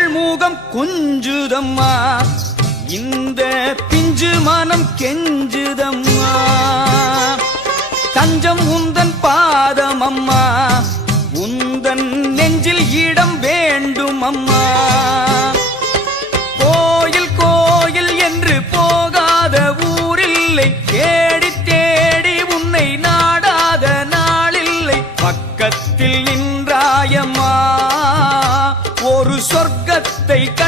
திங்கள் மூகம் குஞ்சுதம்மா, இந்த பிஞ்சு மனம் கெஞ்சுதம்மா. தஞ்சம் உந்தன் பாதம் அம்மா, உந்தன் நெஞ்சில் இடம் வேண்டும் அம்மா. கோயில் கோயில் என்று போகாத ஊரில்லை, தேடி தேடி உன்னை நாடாத நாளில்லை. பக்கத்தில் நின்றாயம்மா, ஒரு சொர்க்கத்தை கண்டு